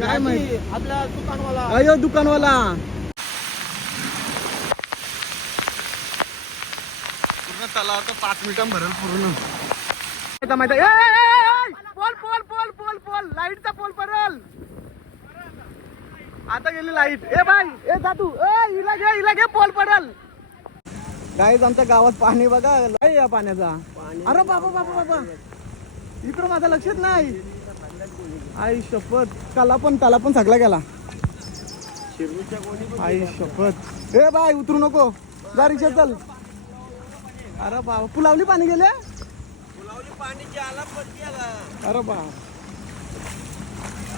काय माहिती आपल्या दुकानवाला. अयो दुकानवाला पूर्ण तलाव तर 5 मिनिटां भरेल पूर्ण. माहिती pole pole pole pole pole लाईटचा पोल पडेल आता. गेली लाईट. ए बाई ए जा तू. हिला घे पोल पडेल. गाईज आमच्या गावात पाणी बघा लय या पाण्याचा. अरे बाबा बाबा बाबा इकडं माझं लक्षात नाही. आई शपथ त्याला पण सगळा गेला. आई शपथ. ए बाय उतरू नको जा रिक्षा चल. अरे बाबा पुलावली पाणी गेले. अरे बा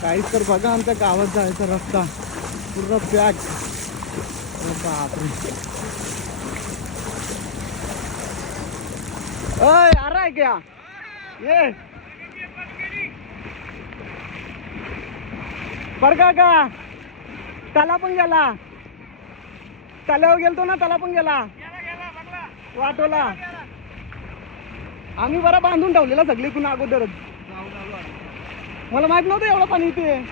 काहीच तर बघा आमच्या गावात जायचा रस्ता पूर्ण पॅक. अरे बापरे. ओय आ रहा है क्या ये बरं का त्याला पण गेला. तल्यावर गेलतो ना त्याला पण गेला वाटोला. आम्ही बरा बांधून ठेवलेला सगळी कुणा अगोदरच. मला माहित नव्हतं एवढं पाणी इथे.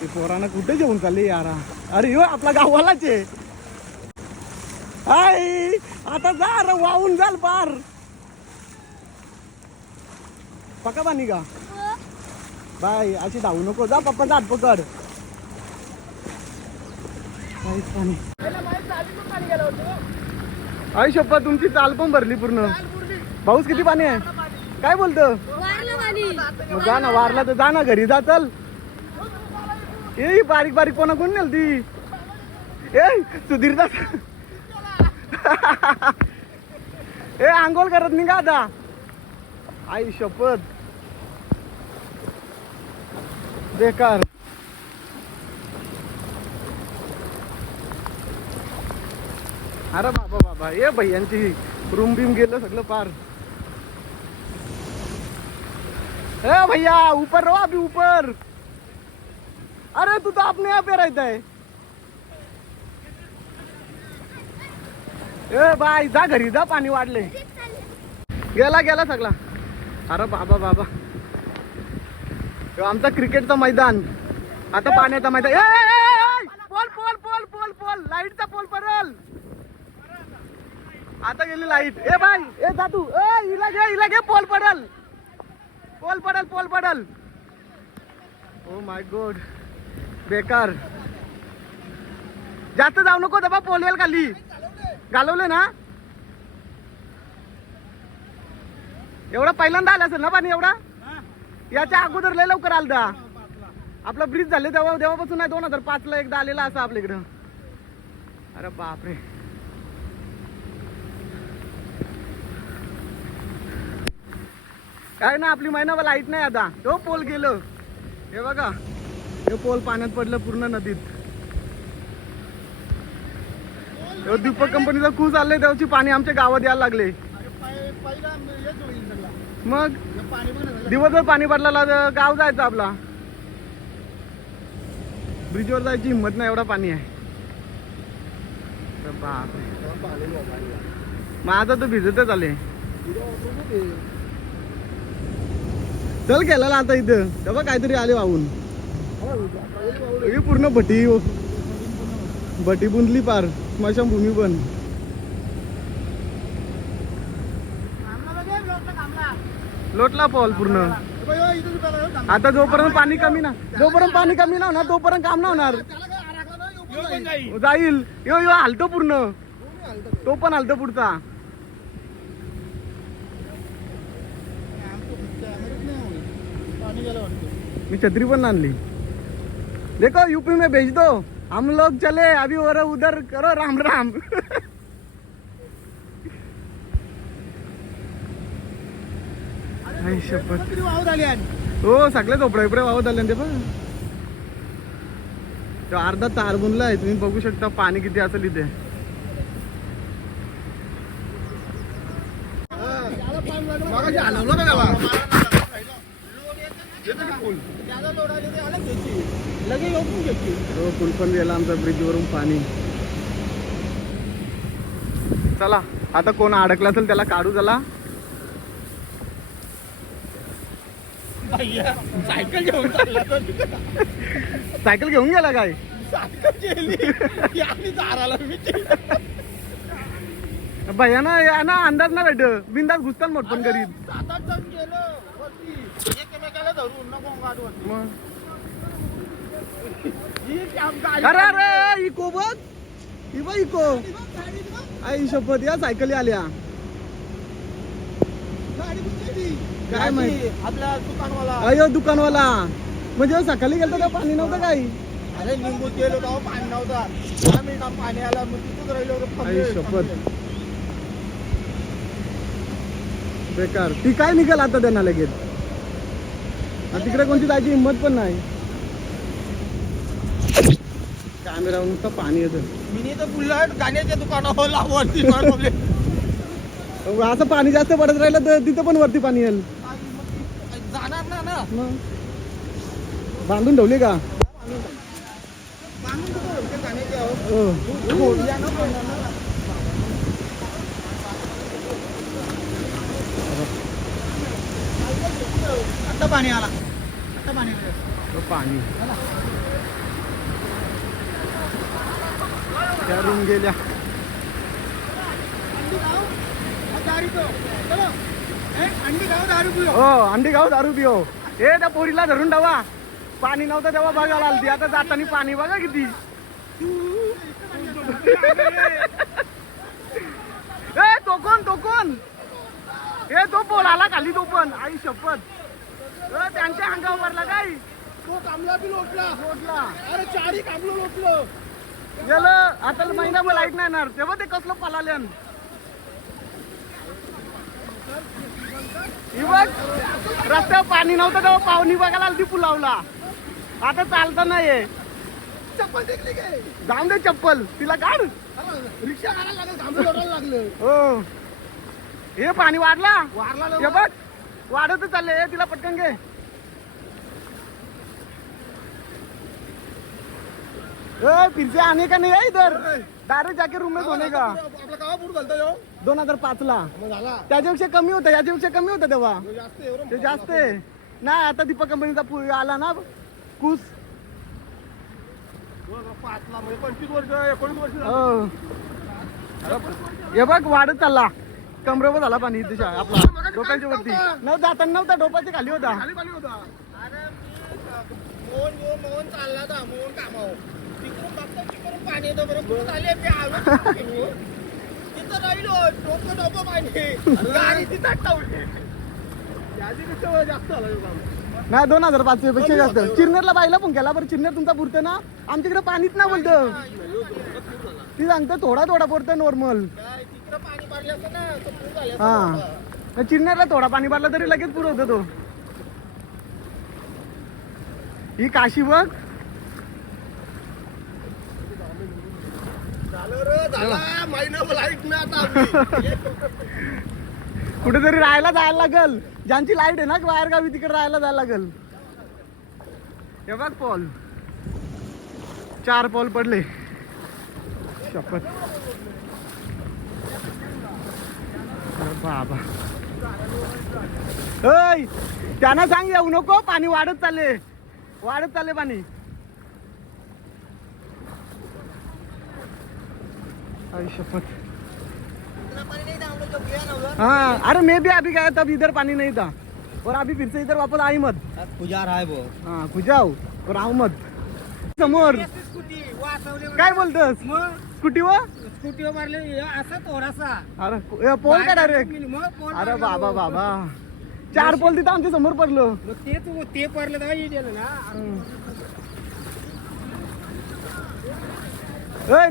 ते पोरांना कुठे जेवून चालले यारा. अरे हो आपला गाववालाच आहे. आई आता जा अरे वाहून जाल पार. पका पाणी का बाय अशी धावू नको. जा पप्पाचा हात पकड. पाणी आई शप्पा तुमची चाल पण भरली पूर्ण. पाऊस किती पाणी आहे काय बोलतो. मग जा ना वारला तर जा ना घरी जा चल. ए बारीक बारीक कोणा कोण नेल ती. ए सुधीर जा. ए आंघोळ करत निघा आता. आई शपथ बेकार. अरे बाबा बाबा ये भैयांची रूम बीम गेलं सगळं पार. ए भैया ऊपर रहो अभी ऊपर. अरे तू तो अपने यहाँ पे रहता है. ए बाय जा घरी जा पाणी वाढले. गेला सगळा. अरे बाबा बाबा आमचा क्रिकेटचं मैदान आता पाण्याचा मैदान. Pole pole pole pole pole लाईटचा पोल पडेल आता. गेली लाईट. ए बाई ए जा तू. हिला घे पोल पडेल. पोल पडेल. ओ माय गॉड बेकार. जास्त जाऊ नको दबा पोल येईल खाली. घालवले ना एवढा पहिल्यांदा आला असेल ना पाणी. एवढा याच्या अगोदर लय लवकर आलता. आपला ब्रिज झाले तेव्हापासून नाही 2005 ला एकदा आलेला असं आपल्या इकडं. अरे बापरे. काय ना आपली महिनाभर लाईट नाही आता. तो पोल गेलं हे बघा. हे पोल पाण्यात पडलं पूर्ण नदीत. दीपक कंपनीचा खूप आलंय त्याची पाणी आमच्या गावात यायला लागले. मग दिवसभर पाणी पडला गाव जायचं आपला. ब्रिजवर जायची हिंमत नाही एवढा पाणी आहे. माझा तो भिजतच आले. चल गेला आता इथं तेव्हा काहीतरी आले वाहून. पूर्ण भटी बुंदली पार स्मशानभूमी पण. लोटला पॉल पूर्ण. आता जोपर्यंत पाणी कमी ना होणार तोपर्यंत काम ना होणार. जाईल यो हालतो पूर्ण. तो पण हालतो पुढचा. मी छत्री पण आणली. देखो यूपी में भेज दो हम लोग चले अभी और उधर करो राम राम. हो सगळे झोपडे वाहत आले ते पण. अर्धा तार बुनला आहे तुम्ही बघू शकता. पाणी किती असेल इथे. पूल पण गेला आमचा ब्रिज वरून पाणी. चला आता कोण अडकला असेल त्याला काढू. चला सायकल घेऊन चालला तर सायकल घेऊन गेला काय? सायकल गेली आणि दाराला मी भैया ना अंदाज ना भेट बिंदास घुसतात मोठ पण करीत. 7-8 जण गेलो वरती एकमेकाला धरून नको गाडीवरती. मग ही कॅब गाडी अरे अरे इको बघ ही बघ इको. आई शपथ या सायकली आल्या काय माहिती. आपल्या दुकानवाला अयो दुकानवाला म्हणजे सकाळी गेलतो का पाणी नव्हतं काही. अरे लिंबू गेलो तेव्हा पाणी नव्हता 10 मिनिटात पाणी आला मग तिथूच राहिलो. आई शपथ बेकार. ती काय निघाल आता त्यांना लगेच. तिकडे कोणती जायची हिंमत पण नाही. कॅमेरा नुसतं पाणी येतं. मी तर बुलेट गाण्याच्या दुकानावर लावरती मारवले. असं पाणी जास्त पडत राहिलं तर तिथं पण वरती पाणी येईल. जाणार ना ना मग बांधून ठेवली का? हो. आता पाणी आला आता पाणी पाणी त्या रूम गेल्या. हो अंडी गाव दारू पिओ. हे त्या पोरीला धरून ठेवा. पाणी नव्हतं तेव्हा बघायला आलती. आता जाताना पाणी बघा किती. ए तो कोण हे तो पोल आला खाली तो पण. आई शपथ त्यांच्या अंगावर भरला काय. तो कामला बी लोटला. अरे 4 कामलं लोटलं गेलं. आता महिनाभर लाईट नाही येणार तेव्हा ते कसलं पलाल्यान. बघ रस्त्यावर पाणी नव्हतं तेव्हा पाहुणी बघायला आली पुलावला. आता चालता नाही. चप्पल टेकली काय जाऊन दे चप्पल तिला काढ. रिक्षा काढायला लागलं कामलं लोटायला लागलं. हो हे पाणी वाढला. वारला हे बघ वाढतच चालले. तिला पटकन घे. फिर से आने का नहीं है इधर. डायरेक्ट जाके रूम में सोने का. आपला कावा फूट घालता येऊ 2005 मग झाला त्याच्यापेक्षा कमी होतं. याच्यापेक्षा कमी होतं तेव्हा. जास्त एवढं ते जास्त आहे नाही. आता दीपक कंपनीचा आला ना कूस. 5 ला म्हणजे 25 वर्ष 19 वर्ष झाली. हो हे बघ वाढत चालला. कमरेवर झाला पाणी तिच्या आपला डोक्याच्या वरती. न जाताना नव्हता डोक्याच्या खाली होता. खाली पाणी होता. अरे मोहन चालला होता मोहन कामावर तिकडून बघतो तिकडून पाणी येतं बरं कुठं आले ते आलो तिथं राहिलो डोकं पाणी गाडी तिथं टावली. यादीपेक्षा जास्त झालं काम. नाही 2005 पेक्षा जास्त. चिरनेरला बायला पण केला बरं. चिरनेर तुमचा पुरतं ना. आमच्याकडे पाणीच ना बोलतं. ती सांगतं थोडा पुरतं नॉर्मल. तिकडं पाणी भरलं असतं ना तर पूर झाले हा चिरनेरला थोडा पाणी भरला तरी लगेच पुरवतो तो. ही काशी बघ. झाला महिना लाईट ना आता कुठेतरी राहायला जायला लागल. ज्यांची लाईट आहे ना बाहेर गावी तिकडे राहायला जायला लागल. हे बघ पॉल 4 पॉल पडले. शपथ बाबा. ऐ त्यांना सांग येऊ नको. पाणी वाढत चालले पाणी. आई शपथ. हाँ अरे मैं भी अभी गया तब इधर पानी नहीं था और अभी फिर से इधर वापस आई मत. पुजार आहे वो हाँ खुजाव और आऊ मत. समोर काय बोलतोस. स्कूटीवर मारले असा थोडासा. अरे पोल का डायरेक्ट. अरे बाबा 4 पोल तिथं आमच्या समोर पडलो. ते पडलं तेव्हा गेलं ना.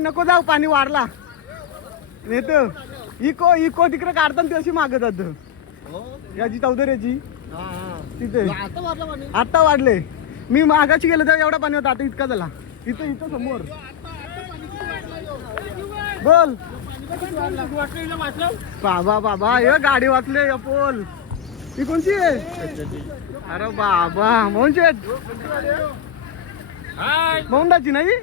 नको जाऊ पाणी वाढला. नेत इको तिकडे काढताना ती अशी मागत याची चौधऱ्याची तिथे आता वाढले. मी मागाची गेलो तेव्हा एवढा पाणी होता. आता इतका झाला. इथं समोर बोल. बाबा हे गाडी वाचले. पोल ही कोणची आहे. अरे बाबा मोहन शेठ मोहनदाची नाही.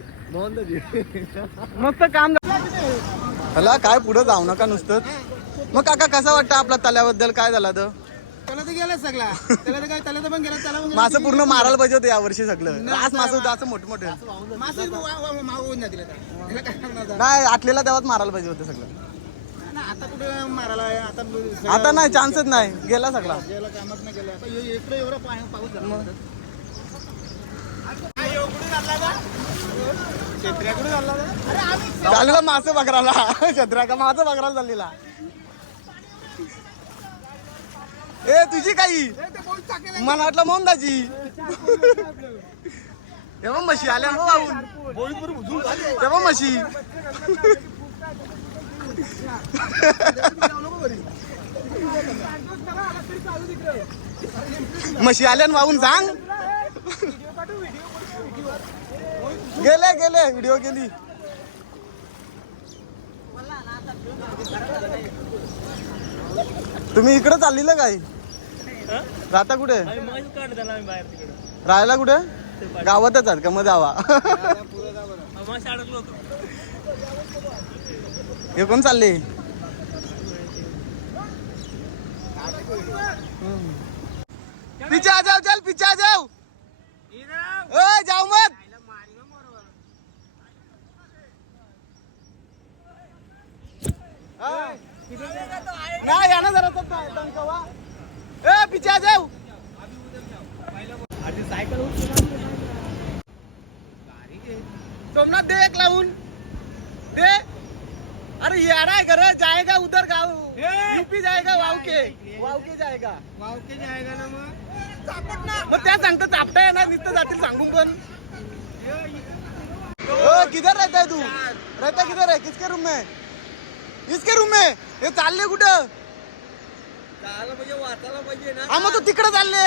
मस्त काम झालं. काय पुढे जाऊ नका नुसतं. मग काका कसा वाटतं आपला तल्याबद्दल काय झाला तर. त्याला तर गेला सगळा त्याला तर काय त्याला तर पण गेला त्याला पण मासं पूर्ण मारायला पाहिजे होते या वर्षी सगळं रास मासं होतं असं मोठे मोठे मासे मागवून नाही दिला त्याला काय करणार नाही आटलेला तेव्हाच मारायला पाहिजे होते सगळं आता कुठे मारायला आता आता नाही चान्सच नाही गेला सगळा गेला कामच नाही गेलं आता इकडे एवढा पाऊस झाला शेत्र्याकडे झाला अरे आम्ही चाललेला मासं बकराला छत्र्या का मासं बकराला चाललेला ए तुझी काही मला वाटलं मोंदाची तेव्हा म्हशी आल्या मग वाहून तेव्हा म्हशी म्हशी आल्या वाहून सांग गेले गेले व्हिडिओ गेली तुम्ही इकडे चाललेलं काय राहता कुठे राहायला कुठे गावातच आहेत का मग जावा हे कोण चालले पीछे आ जाओ चल पीछे आ जाओ जाओ मत नाही या ना जरा पीछे आ जाओ सोमनाथ दे एक लावून दे अरे यारा है घर जाएगा उधर गाँव यूपी जाएगा वावके जाएगा ना मग त्या सांगतो चापटा आहे ना नुसतं जातील सांगून पण किधर रहता है तू रहता किधर है किसके रूम में इसके रूम में हे चालले कुठं हा मग तू तिकडे चालले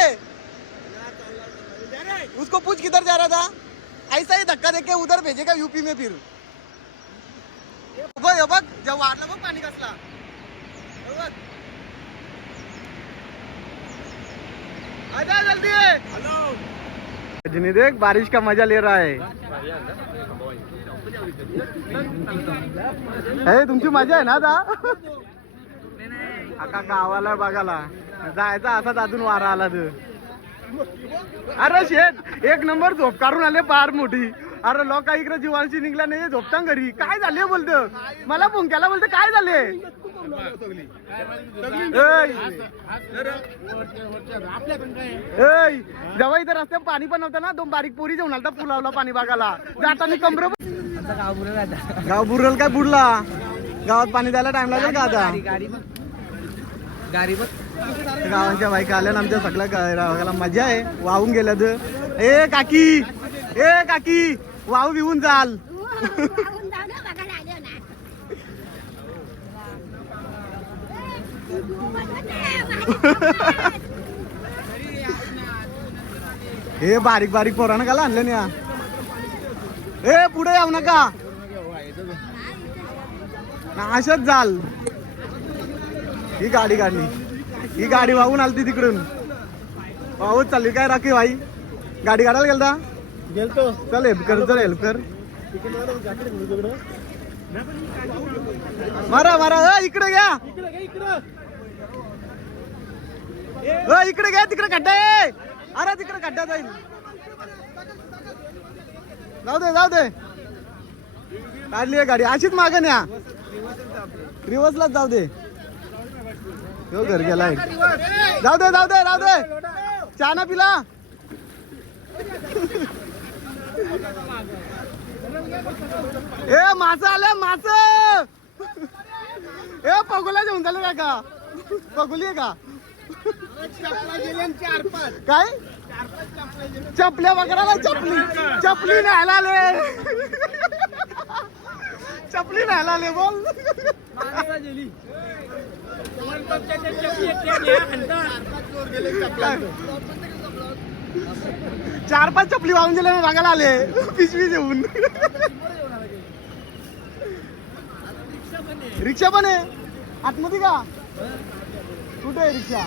उसको पूछ किधर जा रहा था ऐसा ही धक्का देके उधर भेजेगा यूपी में फिर बघ जेव्हा वाढलं बघ पाणी कसला आजा जल्दी हेलो देख बारिश का मजा ले रहा है तुमची मजा आहे ना आता आका गावाला बघायला जायचा असाच अजून वारा आला तर अरे शेत एक नंबर झोप काढून आले पार मोठी अरे लोक इकडे जीवांशी निघला नाही झोपता घरी काय झाले बोलतो मला पुंक्याला बोलतो काय झाले जेव्हा इथं रस्त्यात पाणी पण नव्हतं ना दोन बारीक पोरी जेवण आलता पुलावला पाणी बघायला जाताना कमर गाव बुरल काय बुडला गावात पाणी द्यायला टाइम लागेल का आता गावांच्या बायका आल्या ना आमच्या सगळ्या गावाला मजा आहे वाहून गेल्या तर ए काकी वाहू बिहून जाल हे बारीक बारीक पोरानं काला आणलं ना ए पुढे येऊ नका अशाच जाल ही गाडी काढली ही गाडी वाहून आलती तिकडून वाहूच चालली काय राखी भाई गाडी काढायला गेलता गेलतो चल हेल्प कर मारा इकडे घ्या इकडे घ्या तिकडे खड्डा आहे अरे तिकडे खड्डा जाईल जाऊ दे काढली आहे गाडी अशीच मागं न्या रिवर्सलाच जाऊ दे तो घर गेलाय जाऊ दे चहा ना पिला ए मासा आले मास ए पगोला जेवण झालं का पगोली आहे का काय चपल्या वगैरे चपली न्यायला आले बोल चार पाच चपली वाहून दिले बघायला आले पिशवी देऊन रिक्षा पण आहे आतमध्ये का कुठे आहे रिक्षा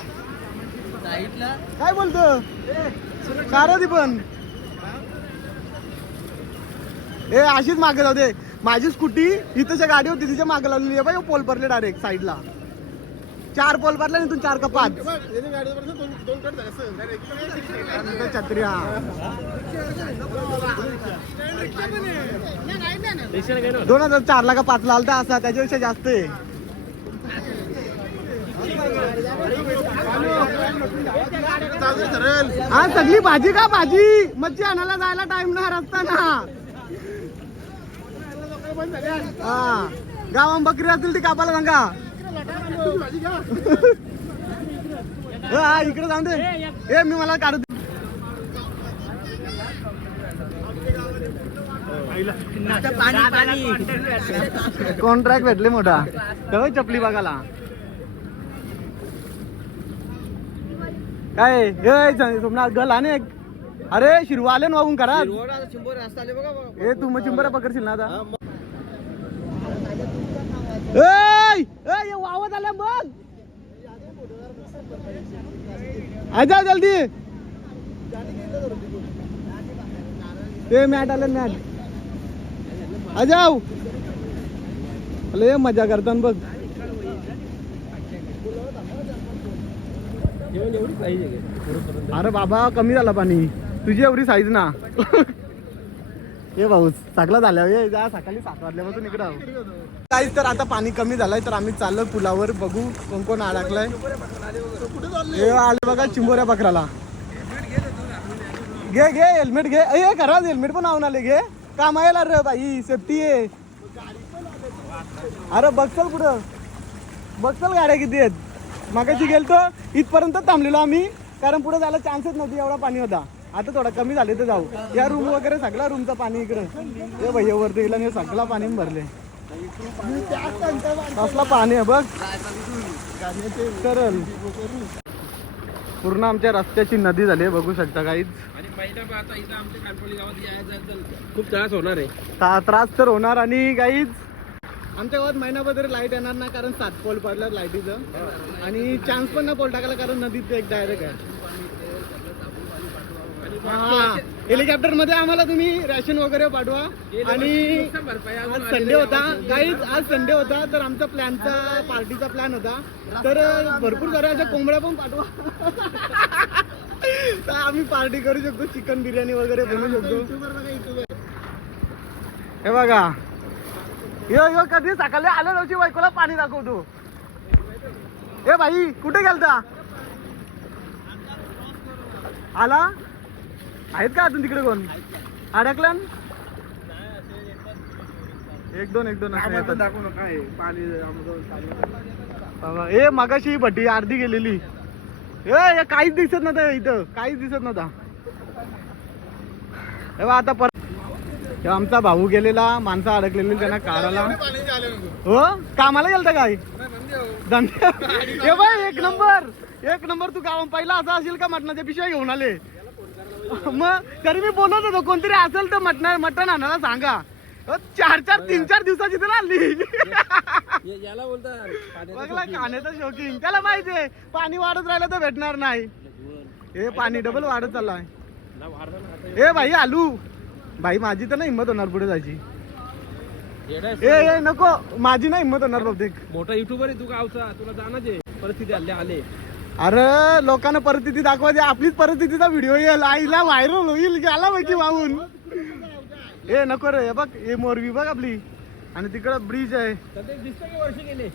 काय बोलतो कार ती पण ए अशीच मागे जाऊ दे माझी स्कूटी इथंच्या गाडी होती तिच्या मागे लावलेली आहे बाई पोल भरले डायरेक्ट साईडला 4 पोल पडला इथून 4 का 5 छत्री. हा 2004 का 5 ला आलता असा, त्याच्यापेक्षा जास्त आहे. हा सगळी भाजी का भाजी, मच्छी आणायला जायला टाइम ना रस्ता ना. हा गावात बकरी असतील ती कापायला सांगा. हा इकडे जाऊन दे. ए मी मला काढू दे. कॉन्ट्रॅक्ट भेटले मोठा तेव्हा चपली बघायला. काय सोमनाथ गल आणि अरे शिरवा आले ना वाहून करा. ए तू मग चिंबऱ्या पकडशील ना आता. वावत आल्या बघ. आजा जल्दी. ते मॅट आले मॅट. आजाव अरे मजा करताना बघ. अरे बाबा कमी झाला पाणी, तुझी एवढी साईज ना. हे भाऊ सगळं झालं जा सकाळी 7 वाजल्यापासून इकडे आहो. काहीच तर आता पाणी कमी झालंय तर आम्ही चाललो पुलावर, बघू कोण कोण अडकलाय. हे आले बघा चिंबोऱ्या बकराला. घे घे हेल्मेट घे. हे खरंच हेल्मेट पण आवून आले. घे काम आहे रे बाई, सेफ्टी आहे. अरे बघचल पुढं बघचल गाड्या किती आहेत. मागाशी गेलतो इथपर्यंत थांबलेलो आम्ही, कारण पुढे जायला चान्सच नव्हती, एवढा पाणी होता. आता थोडा कमी झाले तर जाऊ. या रूम वगैरे सगळा रूमचा पाणी इकडे. हे भैया वरती गेला आणि सगळा पाणी भरले. कसला पाणी आहे बघ. सरळ पूर्ण आमच्या रस्त्याची नदी झाली आहे, बघू शकता काहीच. खूप त्रास होणार आहे. त्रास तर होणार. आणि काहीच आमच्या गावात महिनाभर लाईट येणार ना, कारण 7 पोल पडलं लाईटीचं. आणि चान्स पण ना पोल टाकायला, कारण नदीत एक डायरेक्ट आहे. हा हेलिकॉप्टर मध्ये आम्हाला तुम्ही रॅशन वगैरे पाठवा. आणि आज संडे होता काहीच, आज संडे होता तर आमचा प्लॅनचा पार्टीचा प्लॅन होता, तर भरपूर साऱ्या कोंबड्या पण पाठवा. तर आम्ही पार्टी करू शकतो, चिकन बिर्याणी वगैरे बनवू शकतो. हे बघा यो कधी सकाळी आले नव्हती बायकोला पाणी दाखवतो. हे भाई कुठे गेलता? आला आहेत का अजून तिकडे कोण अडकला? एक दोन दाखवू नका. ए मगाशी भट्टी अर्धी गेलेली. ए काहीच दिसत नव्हतं इथं, काहीच दिसत नव्हता. तेव्हा आता परत आमचा भाऊ गेलेला, माणसं अडकलेली त्यांना काढायला. हो कामाला गेलता काय धंद्या? हे बाय एक नंबर तू गावात पहिला असा असेल का मटणाच्या पिशव्या घेऊन आले. मग तरी मी बोलत होतो कोणतरी असेल तर मटण आणायला सांगा. 3-4 दिवसाची तर आली. याला बोलतात बघला खाण्याचा शौकीन, त्याला माहितीये पाणी वाढत राहिलं तर भेटणार नाही. हे पाणी डबल वाढत चाललाय. हे भाई आलू भाई, माझी तर नाही हिंमत होणार पुढे जायची. ए नको, माझी नाही हिंमत होणार बहुतेक. मोठा युट्यूबर आहे तू गावचा, तुला जाणार परिस्थिती आले. अरे लोकांना परिस्थिती दाखवायची, आपलीच परिस्थितीचा व्हिडिओ येईल, आईला व्हायरल होईल. गेला पैकी वाहून. ए नको रे, बघ हे मोरवी बघ आपली, आणि तिकडं ब्रिज आहे. वर्ष गेले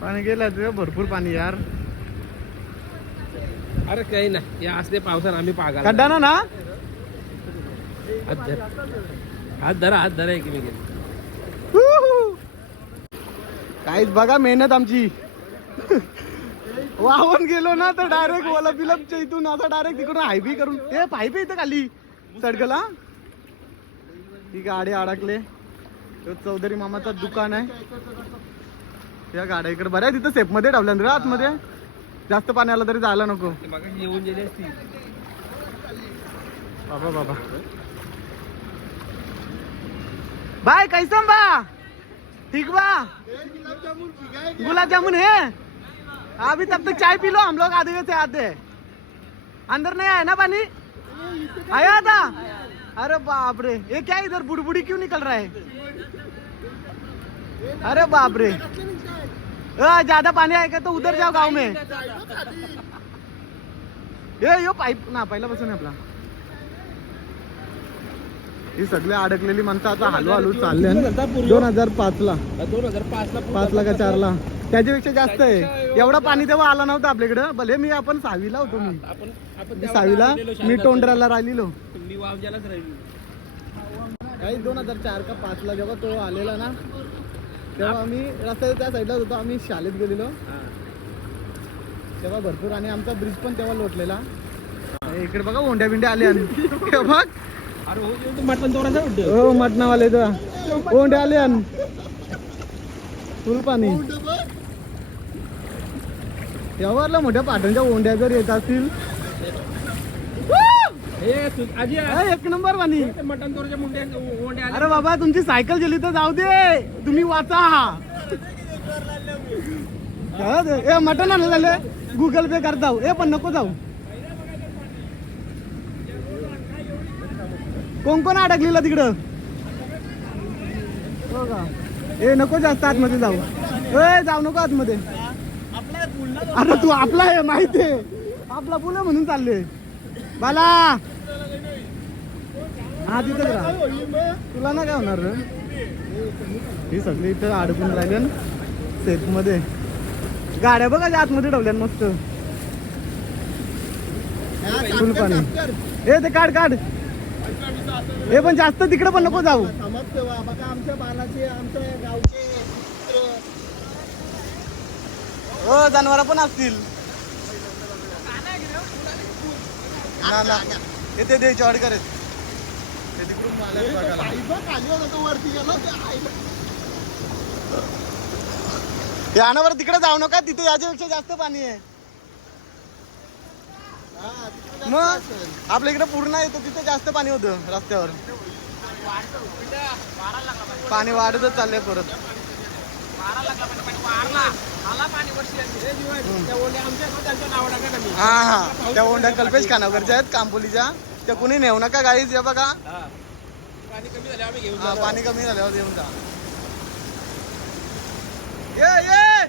पाणी गेलं भरपूर पाणी यार. अरे काही नाही, या असले पावसात आम्ही पागा खड्डा ना हात धरा एकमेक. काहीच बघा मेहनत आमची. वाहून गेलो ना तर डायरेक्ट ओला बिलपच्या इथून आता डायरेक्ट तिकडून हायबी करून ते पाईप इथं खाली सडकला. ती गाडी अडकले. चौधरी मामाचं दुकान आहे. त्या गाड्या इकडे बऱ्या तिथं सेफ मध्ये ठेवल्या रे आतमध्ये. जास्त पाणी आलं तरी जायला नको. येऊन गेले असतील बाबा बाय कैसम बा ठीक बा. गुलाब जामुन है अभी, तब तक चाय पी लो. हम लोग आधे से आते अंदर नहीं आया ना पानी, आया था. अरे बाप रे, ये क्या इधर बुड़बुड़ी क्यों निकल रहा है? अरे बाप रे, ज्यादा पानी आएगा तो उधर जाओ गाव में. ए यो पाईप ना पहिला बसून आपला. ही सगळे अडकलेली माणसं आता हलू हलू चालले 2005 ला 5 ला का 4 ला त्याच्यापेक्षा जास्त आहे. एवढा पाणी तेव्हा आला नव्हता आपल्याकडे. भले मी आपण 6वीला होतो. मी 6वीला मी टोंडराला राहिलेलो काही 2004 का 5 ला जेव्हा तो आलेला ना तेव्हा आम्ही रस्त्याच्या त्या साईडला होतो. आम्ही शाळेत गेलेलो तेव्हा भरपूर आणि आमचा ब्रिज पण तेव्हा लोटलेला. इकडे बघा ओंड्या बिंड्या आल्या बघ. हो मटणावाले ओंड्या आले फुल पाणी. यावरला मोठ्या पाटणच्या ओंड्या जर येत असतील एक नंबर पाणी. अरे बाबा तुमची सायकल गेली तर जाऊ दे तुम्ही वाचा. ए मटण आणलं झालं गुगल पे करता ए पण नको जाऊ. कोण कोण अडकलेला तिकडं हो का. ए नको जास्त आतमध्ये जाऊ. ए जाऊ नको आतमध्ये. अरे तू आपला आहे माहिती आहे आपला पुल म्हणून चालले बाला. हा तिथं राहा तुला ना काय होणार रे. ही सगळी इथं अडकून राहिले सेफ मध्ये. गाड्या बघा आतमध्ये ठेवल्या मस्त फुल पाणी. ए ते काढ काढ. हे पण जास्त तिकडे पण नको जाऊ. आमच्या बालाचे आमच्या गावचे हो जनावर पण असतील ना ना. ते द्यायचे ऑर्डर करत ते तिकडून यानावर तिकडे जाऊ नका. तिथे याच्यापेक्षा जास्त पाणी आहे. मग आपल्या इकडे पूर्ण येतो तिथे जास्त पाणी होतं रस्त्यावर. पाणी वाढतच चाललंय परत. हा हा त्या ओंड्या कल्पेश खानावरच्या आहेत कांपोलीच्या. त्या कुणी नेऊ नका गाईज. या बघा पाणी कमी झाल्यावर येऊन जा. ये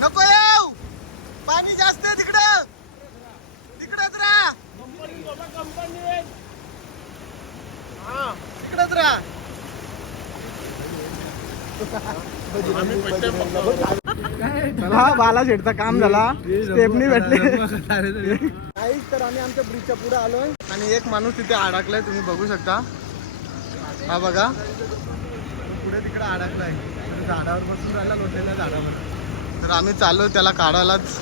नको येऊ पाणी जास्त आहे तिकडं. तिकडेच राहा तिकडेच राहा. बाला शेडचा काम झाला. स्टेपनी भेटले तर आम्ही आमच्या ब्रिजच्या पुढे आलोय आणि एक माणूस तिथे अडकलाय. तुम्ही बघू शकता. हा बघा पुढे तिकडे अडकलाय. झाडावर बसून राहिला लोटलेल्या झाडावर. तर आम्ही चाललोय त्याला काढायलाच.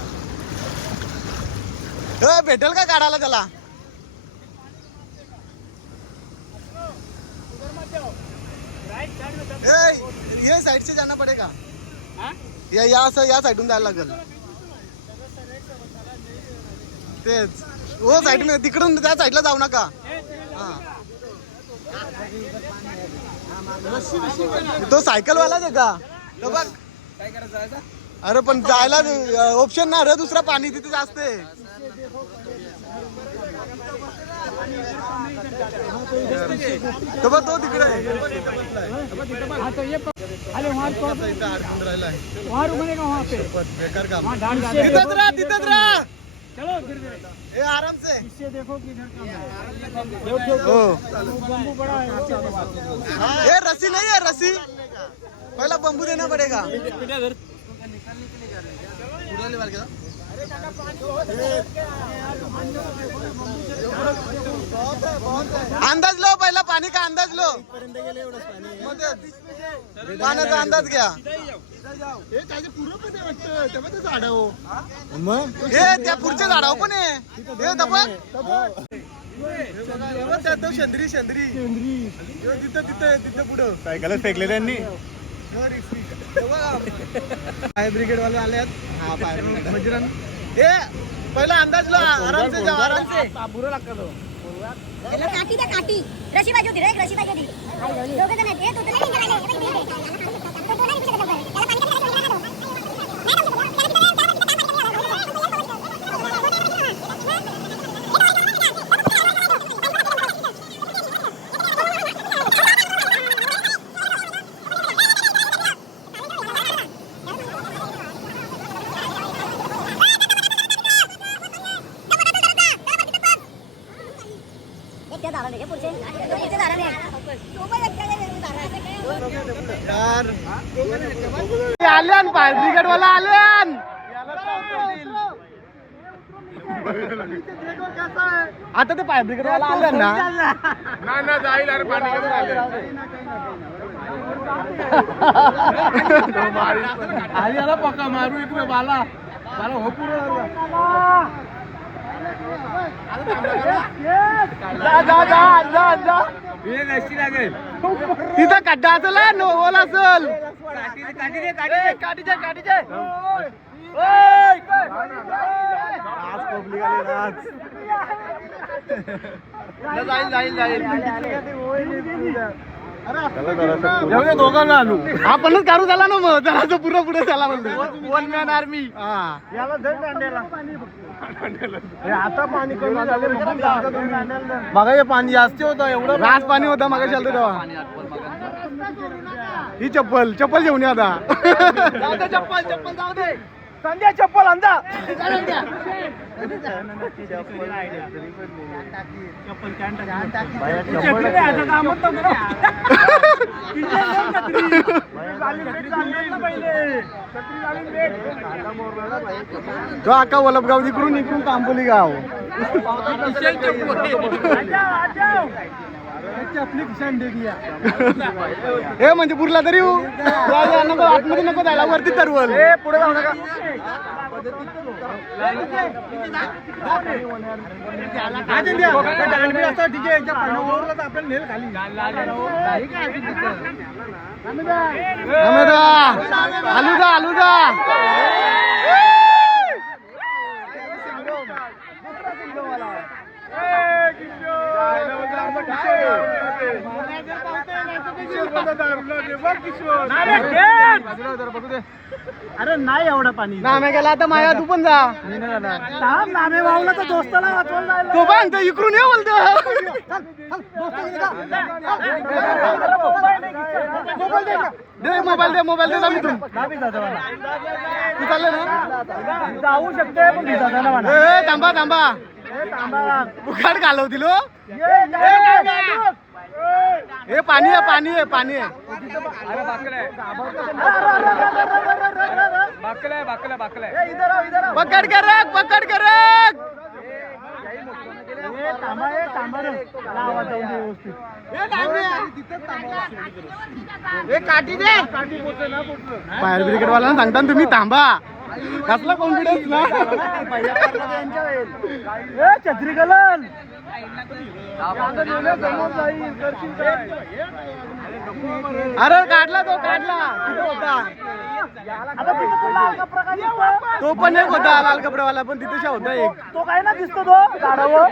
भेटेल का काढायला त्याला. ये साइड से जाना पड़ेगा. या साइडून जायला लागेल. तेच हो साइड में तिकडून त्या साइडला जाऊ नका. तो सायकल वालाच आहे का तो बघ. अरे पण जायला ऑप्शन नाही रे दुसरा. पाणी तिथे जास्त आहे. तो बघ तो तिकडे बेकार काम. तिथंच राहा तिथंच राहा. ए आराम से देखो हो. ये रस्सी नहीं है रस्सी. पहला बंबू देना पड़ेगा. अंदाज लो पहिला पाणी का अंदाज लो. पाण्याचा अंदाज घ्या. त्या पुढच्या झाडावर पण आहे. शेंद्री शेंद्री तिथं तिथं तिथं पुढं सायकलच फेकले त्यांनी. फायर ब्रिगेड वाले आले आहेत. हा फायर बजरंग. ए पहिला अंदाज लो आराम से जाओ आराम से. बुरा लागतो तो. काठी त्या काठी रशी पाहिजे होती रे. रशी पाहिजे होती. दोघं जण आहेत. तो त्या दाराने हे पुढचे इथे दाराने सोबत एकट्याने यार आल्यान फायर ब्रिगेड वाला आल्यान आता ते फायर ब्रिगेड वाला आल्यान ना ना जाईल अरे पाणी आली आला पक्का मारू इकडे बाला बाला हो पुरं तिथं खड्डा असेल नो ओला असेल दोघांना आणू आपणच काढू झाला ना मग जरा पुढे पुढे झाला म्हणतो वन मॅन आर्मी याला आता पाणी कमी झाले बघा हे पाणी जास्त होतं एवढं रास पाणी होतं मग चालतं तेव्हा ही चप्पल चप्पल घेऊन या आता चप्पल चप्पल जाऊ दे संध्या चप्पल अंदा जो आका वलभगाव इकडून इकडून तांबोली गाव आपली किसान हे म्हणजे पुरला तरी नको आतमध्ये नको जायला वरती तरवल पुढे जाऊ नका आलूदा आलूदा अरे नाही एवढं पाणी नामे गेला आता माया तू पण जा नामे वावला तर दोस्ताला तो पण इकडून ये बोलतो मोबाईल दे मोबाईल दे मी तू चालले ना जाऊ शकते थांबा थांबा बुखाड घालव दिलो हे पाणी आहे पाणी आहे पाणी आहे पकड कर पकड कर काठी दे फायर ब्रिगेड वाला सांगता तुम्ही थांबा कसला कॉन्फिडन्स ना छत्री गलन अरे काढला तो काढला तो पण एक होता लाल कपड्यावाला पण तिथे होता एक तो काय ना दिसतो तो झाडावर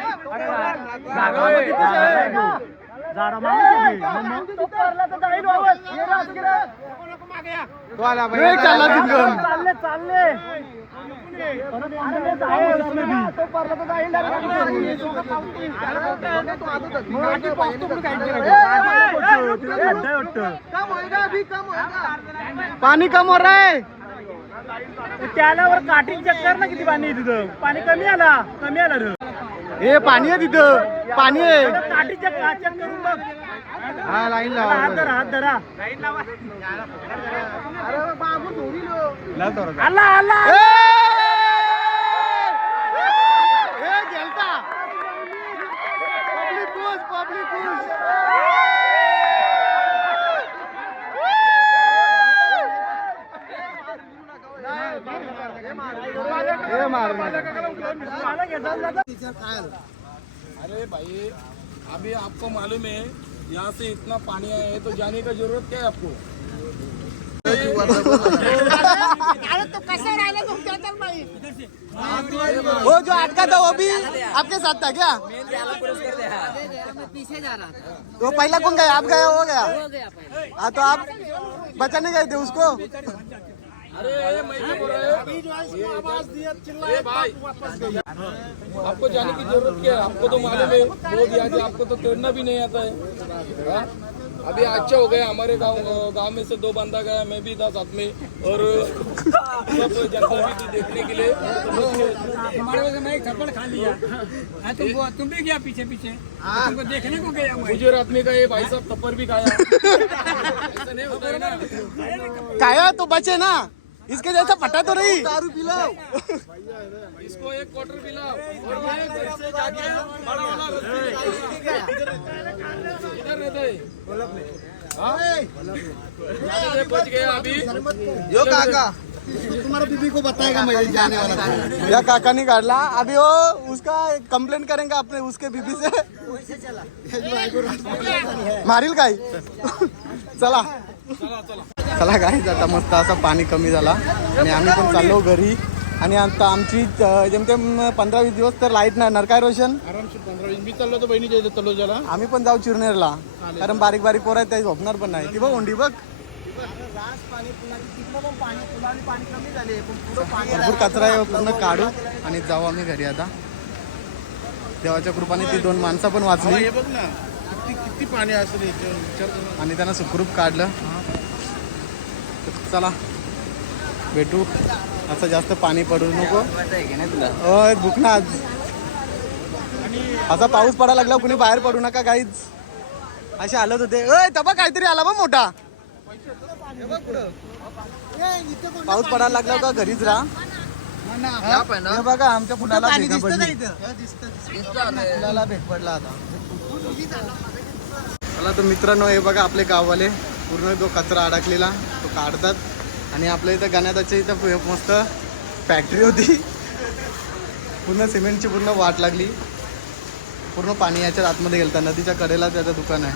चालले चालले पाणी कम हो रहा है त्यालावर काठी चेक कर ना किती पाणी आहे तिथं पाणी कमी आला रे हे पाणी आहे तिथं पाणी आहे काठी चेक करून बघ हा लाईन लावा हात धरा आला आला गेलता पब्लिक अरे भाई अभी आपको मालूम है यहाँ से इतना पानी आया है तो जाने का जरूरत क्या है आपको वो जो अटका था वो भी आपके साथ था क्या पीछे जा रहा था तो पहला कौन गया आप गए हो गया हाँ तो आप बचाने गए थे उसको अरे मैं क्या बोल रहा हूँ आवाज दिया चिल्लाए भाई आपको जाने की जरूरत क्या है आपको तो मालूम है वो दिया आपको तो तैरना भी नहीं आता है अभी अच्छे हो गए हमारे गांव में से 2 बंदा गया, मैं भी था साथ में, और सब जनता भी थी देखने के लिए। हमारे वजह में एक थप्पड़ खा लिया। तुम भी गया पीछे पीछे, तुमको देखने को गया मैं। गुजरात में गए भाई साहब, थप्पड़ भी खाया। ऐसा नहीं होता है ना। खाया तो बचे ना, इसके जैसा फटा तो नहीं। दारू पिलाओ। इसको 1 क्वार्टर पिलाओ, और मैं घर से जाके बड़ा वाला इधर रहता है। बच गया अभी। यो काका, तुम्हारा बीबी को बताएगा मैं जाने वाला था। या काका नहीं काढला अभी, वो उसका कंप्लेंट करेंगे अपने उसके बीबी से। मारील काय? चला चला गाईज, आता मस्त असा पाणी कमी झाला आणि आम्ही पण चाललो घरी. आणि आता आमची जेमतेम 15-20 दिवस तर लाईट नाही येणार काय रोशन? आरामशीर 15-20 मी चाललो तर बहिणीच्या इथे चाललो ज्याला. आम्ही पण जाऊ चिरनेरला, कारण बारीक बारीक पोरं आहेत, ते झोपणार पण नाही. ती बघ ओंडी बघ, भरपूर कचरा आहे, पूर्ण काढू आणि जाऊ आम्ही घरी. आता देवाच्या कृपाने ती 2 माणसं पण वाचली हे बघ ना, किती पाणी असेल याच्यावर विचार कर ना. आणि त्यांना सुखरूप काढलं. चला भेटू, असं जास्त पाणी पडू नको. ओय भुकना आज, असा पाऊस पडायला लागला कुणी बाहेर पडू नका काहीच, असे हालत होते. ओय तबा काहीतरी आला बा मोठा, पाऊस पडायला लागला का घरीच राहा. हे बघा आमच्या फुलाला भेट पडली, फुलाला भेट पडला आता. चला तर मित्रांनो, हे बघा आपले गाववाले पूर्ण जो कचरा अडकलेला तो काढतात. आणि आपल्या इथं गण्याताच्या इथं मस्त फॅक्टरी होती, पूर्ण सिमेंटची पूर्ण वाट लागली, पूर्ण पाणी याच्या आतमध्ये गेलता. नदीच्या कडेला त्याचं दुकान आहे.